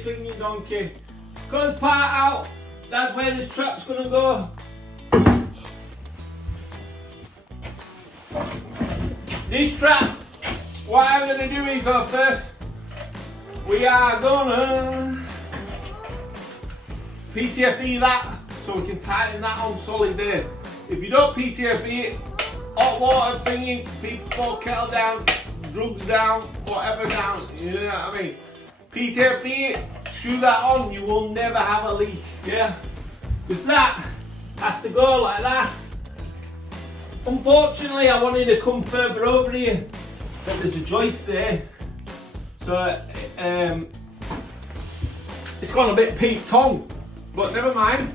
straight swinging donkey. Cut his part out, that's where this trap's gonna go. This trap, what I'm gonna do is first, we are gonna PTFE that so we can tighten that on solid there. If you don't PTFE it, hot water thingy, people kettle down, drugs down, whatever down, you know what I mean? PTFE it, screw that on, you will never have a leak, yeah? Because that has to go like that. Unfortunately, I wanted to come further over here, but there's a joist there. So, it's gone a bit peak tongue, but never mind.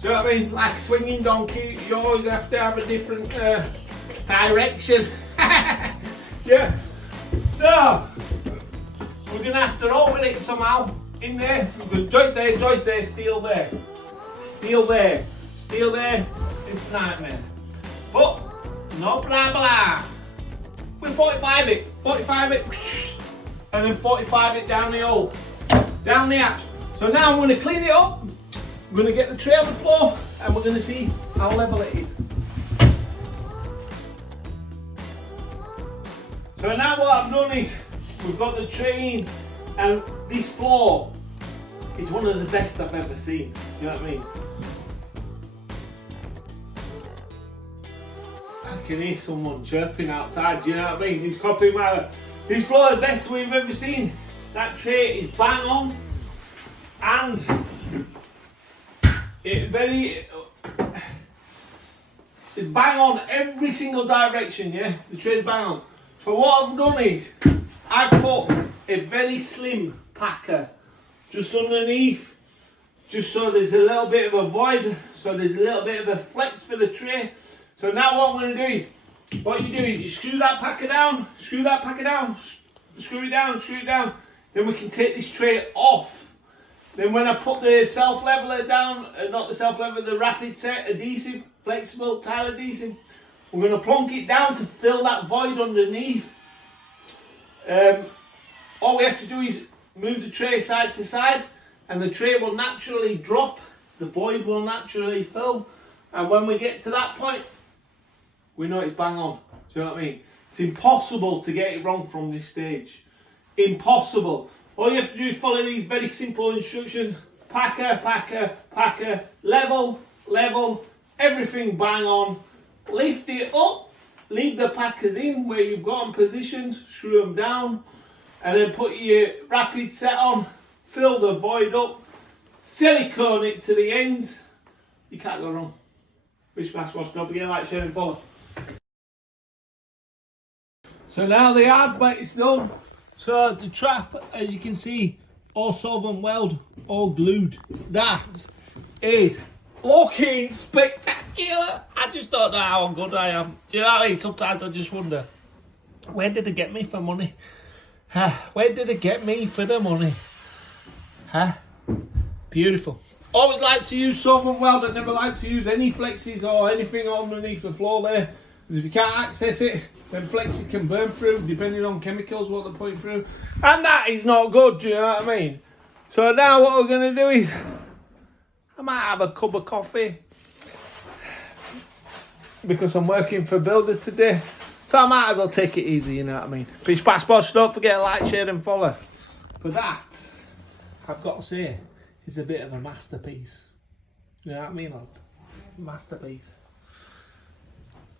Do you know what I mean? Like a swinging donkey, you always have to have a different direction. Yeah. So, we're going to have to open it somehow in there. We're going to joist there, steel there. Steel there. Steel there. It's a nightmare. But, no problem. We'll 45 it. 45 it. And then 45 it down the hole. Down the hatch. So now I'm going to clean it up. I'm going to get the tray on the floor and we're going to see how level it is. So now what I've done is we've got the tray in and this floor is one of the best I've ever seen. You know what I mean? I can hear someone chirping outside, do you know what I mean? He's copying my... This floor is the best we've ever seen. That tray is bang on and it's bang on every single direction, yeah? The tray's bang on. So what I've done is I've put a very slim packer just underneath, just so there's a little bit of a void, so there's a little bit of a flex for the tray. So now what I'm going to do is, what you do is you screw that packer down, screw that packer down, screw it down, screw it down. Then we can take this tray off. Then when I put the self-leveler down, not the self-leveler, the rapid set adhesive, flexible tile adhesive, we're going to plonk it down to fill that void underneath. All we have to do is move the tray side to side and the tray will naturally drop, the void will naturally fill, and when we get to that point, we know it's bang on. Do you know what I mean? It's impossible to get it wrong from this stage. Impossible. All you have to do is follow these very simple instructions. Packer, packer, packer, level, level, everything bang on. Lift it up, leave the packers in where you've got them positioned, screw them down, and then put your rapid set on, fill the void up, silicone it to the ends. You can't go wrong. Wish Mass Wash, don't forget to like, share and follow. So now the hard bit is done. So the trap, as you can see, all solvent weld, all glued. That is looking spectacular. I just don't know how good I am. Do you know what I mean? Sometimes I just wonder, where did they get me for money? Where did they get me for the money? Beautiful. Always like to use solvent weld. I never like to use any flexes or anything underneath the floor there. Because if you can't access it, then flexes can burn through, depending on chemicals, what they're putting through. And that is not good, do you know what I mean? So now what we're going to do is, I might have a cup of coffee. Because I'm working for Builder today. So I might as well take it easy, you know what I mean? Fish Passports, don't forget to like, share and follow. But that, I've got to say, is a bit of a masterpiece. You know what I mean, lads? Masterpiece.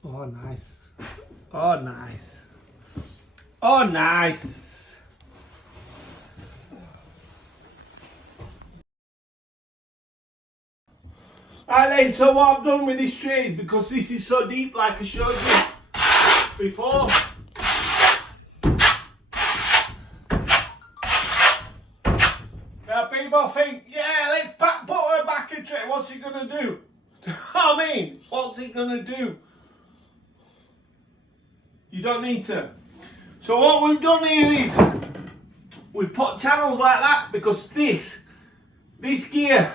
Oh, nice. Oh, nice. Oh, nice. Alright then, so what I've done with this tray is, because this is so deep, like I showed you before, now people think, yeah, let's put her back in tray. What's he gonna do? I mean, what's he gonna do? You don't need to. So what we've done here is we've put channels like that, because this gear,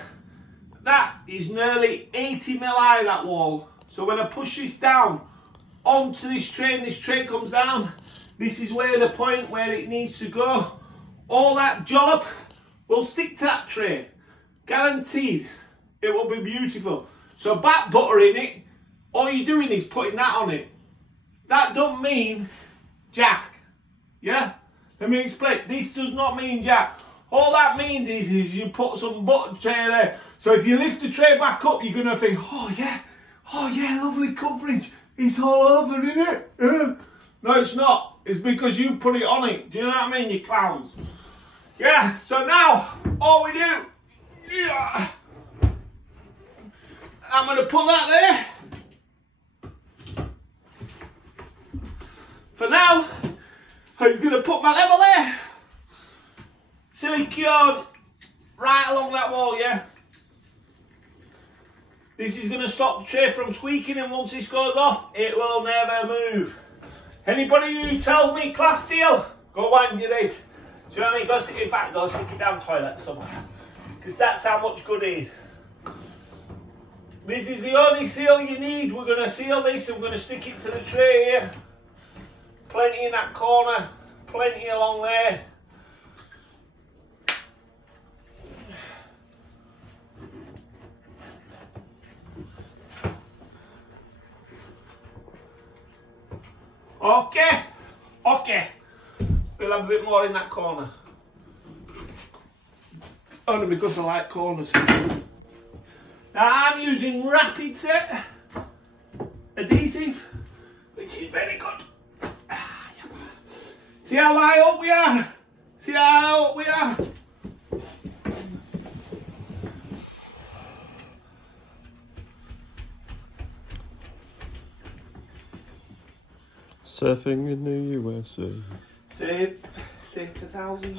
that is nearly 80 mil high, that wall. So when I push this down onto this tray comes down, this is where the point where it needs to go. All that jollop will stick to that tray. Guaranteed. It will be beautiful. So back buttering it, all you're doing is putting that on it. That don't mean jack. Yeah? Let me explain. This does not mean jack. All that means is you put some butter tray there. So if you lift the tray back up, you're going to think, oh yeah, lovely coverage. It's all over, isn't it? No, it's not. It's because you put it on it. Do you know what I mean, you clowns? Yeah, so now, all we do, yeah, I'm going to put that there. For now, I'm going to put my level there. Silicone right along that wall, yeah? This is going to stop the tray from squeaking, and once this goes off, it will never move. Anybody who tells me class seal, go wind your head. Do you know what I mean? Go stick it down the toilet somewhere. Because that's how much good it is. This is the only seal you need. We're going to seal this and we're going to stick it to the tray here. Plenty in that corner, plenty along there. Okay. We'll have a bit more in that corner. Only because I like corners. Now I'm using rapid set adhesive, which is very good. See how high up we are? See how high up we are? Surfing in the USA. Safe as housing.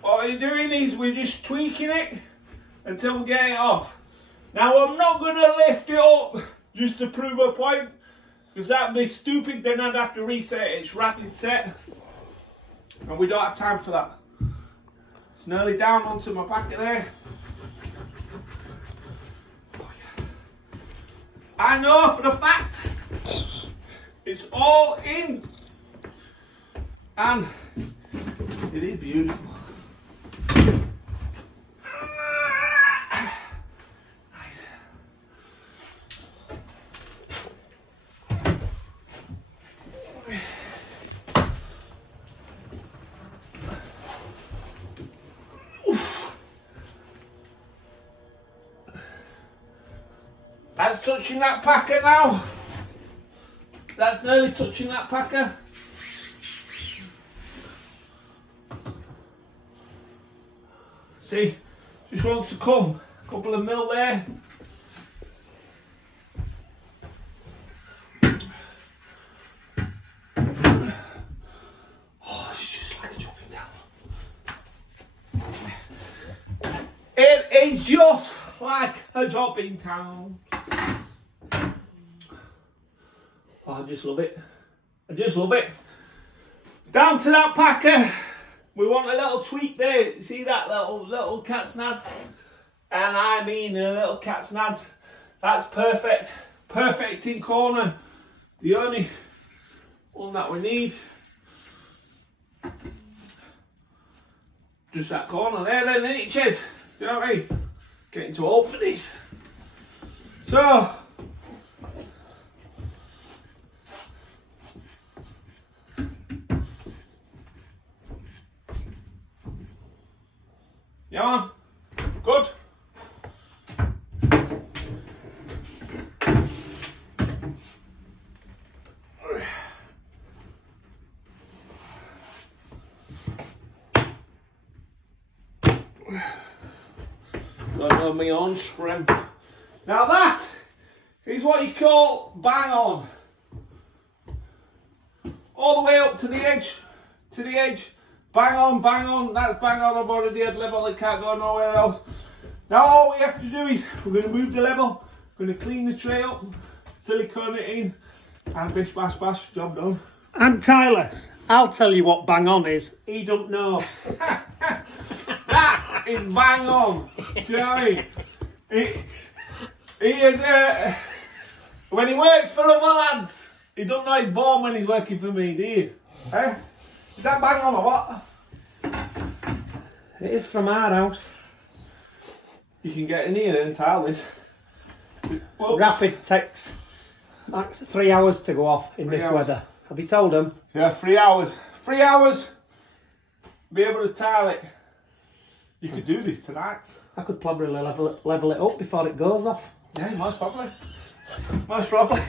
What we're doing is we're just tweaking it until we get it off. Now I'm not going to lift it up just to prove a point, because that would be stupid, then I'd have to reset it. It's rapid set and we don't have time for that. It's nearly down onto my packet there. I know for the fact it's all in, and it is beautiful. Nice. That's touching that packer now. That's nearly touching that packer. See, just wants to come. A couple of mil there. Oh, it's just like a jumping town. It is just like a job in town. Oh, I just love it. I just love it. Down to that packer. We want a little tweak there. See that little cat's nads? And I mean a little cat's nads. That's perfect. Perfect in corner. The only one that we need. Just that corner there then, isn't it, Ches? You know what I mean? Getting too old for this. So, yeah, on. Good. Don't know my own strength. Now that is what you call bang on. All the way up to the edge. Bang on, that's bang on. I've already had level, it can't go nowhere else. Now all we have to do is, we're going to move the level, we're going to clean the tray up, silicone it in, and bish bash bash, job done. And Tyler, I'll tell you what bang on is. He don't know. That is bang on. Do you know what I mean? He is, when he works for other lads, He don't know he's born when he's working for me, do you? Eh? Is that bang on or what? It is from our house. You can get in here and tile this. Whoops. Rapid takes max 3 hours to go off in 3 this hours. weather. Have you told them? Yeah, 3 hours. 3 hours. Be able to tile it. You could do this tonight. I could probably level it up before it goes off. Yeah, most probably. Most probably.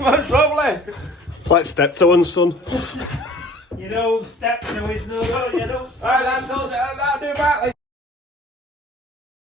Most probably. It's like steptoe and son. You know, step to is no good, you don't. Right, that'll do about